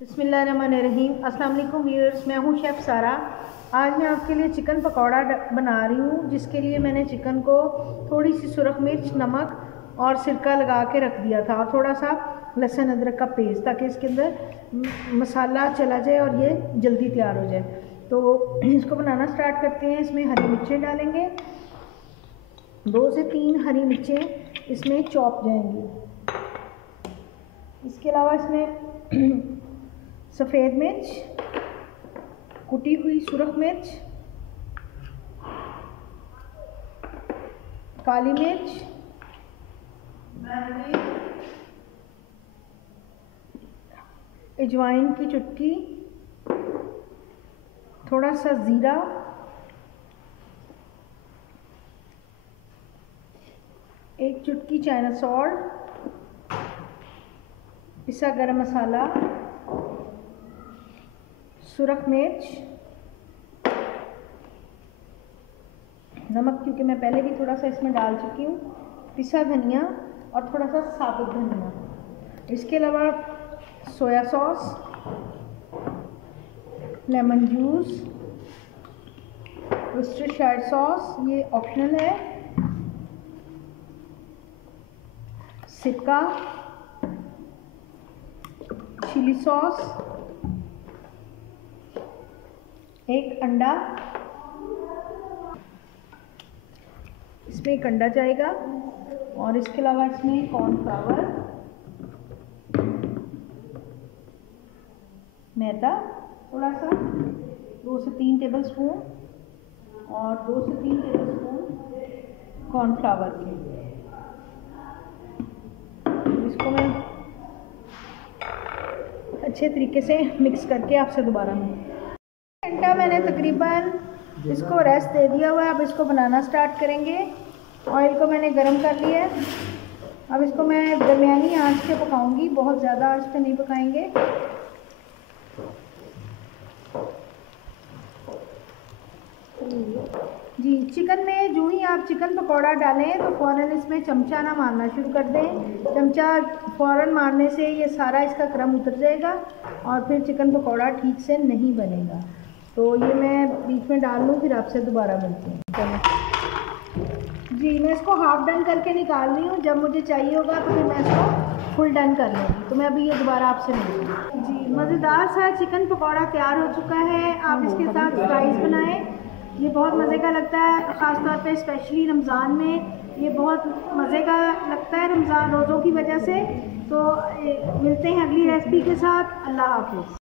बिस्मिल्लाहिर्रहमानिर्रहीम। अस्सलाम वालेकुम व्यूअर्स, मैं हूँ शेफ़ सारा। आज मैं आपके लिए चिकन पकौड़ा बना रही हूँ, जिसके लिए मैंने चिकन को थोड़ी सी सुरख मिर्च, नमक और सिरका लगा के रख दिया था, और थोड़ा सा लहसुन अदरक का पेस्ट, ताकि इसके अंदर मसाला चला जाए और ये जल्दी तैयार हो जाए। तो इसको बनाना स्टार्ट करते हैं। इसमें हरी मिर्चें डालेंगे, 2 से 3 हरी मिर्चें इसमें चॉप जाएंगी। इसके अलावा इसमें सफ़ेद मिर्च, कुटी हुई सुरख मिर्च, काली मिर्च, अजवाइन की चुटकी, थोड़ा सा ज़ीरा, एक चुटकी चाइना सॉल्ट, पिसा गरम मसाला, सुरख मिर्च, नमक क्योंकि मैं पहले भी थोड़ा सा इसमें डाल चुकी हूँ, पिसा धनिया और थोड़ा सा साबुत धनिया। इसके अलावा soya sauce, lemon juice, Worcestershire sauce, ये ऑप्शनल है, सिरका, चिली सॉस, एक अंडा, इसमें एक अंडा जाएगा, और इसके अलावा इसमें कॉर्नफ्लावर, मैदा थोड़ा सा 2 से 3 टेबल स्पून, और 2 से 3 टेबल स्पून कॉर्नफ्लावर के। इसको मैं अच्छे तरीके से मिक्स करके आपसे दोबारा मिलूँगी। घंटा मैंने तकरीबन इसको रेस्ट दे दिया हुआ है। अब इसको बनाना स्टार्ट करेंगे। ऑयल को मैंने गरम कर लिया है। अब इसको मैं दरमियानी आंच पे पकाऊंगी, बहुत ज़्यादा आंच पे नहीं पकाएंगे। जी, चिकन में जो ही आप चिकन पकौड़ा डालें तो फ़ौरन इसमें चमचा ना मारना शुरू कर दें। चमचा फ़ौरन मारने से ये सारा इसका क्रम उतर जाएगा और फिर चिकन पकौड़ा ठीक से नहीं बनेगा। तो ये मैं बीच में डाल लूँ, फिर आपसे दोबारा मिलती हूँ। जी, मैं इसको हाफ़ डन करके निकाल रही हूँ। जब मुझे चाहिए होगा तो फिर मैं इसको फुल डन कर लूँगी। तो मैं अभी ये दोबारा आपसे मिलूँगी। जी, मज़ेदार सा चिकन पकौड़ा तैयार हो चुका है। आप इसके साथ फ्राइज़ बनाएँ, ये बहुत मज़े का लगता है। ख़ास तौर पे स्पेशली रमज़ान में ये बहुत मज़े का लगता है, रमज़ान रोज़ों की वजह से। तो मिलते हैं अगली रेसिपी के साथ। अल्लाह हाफ़िज़।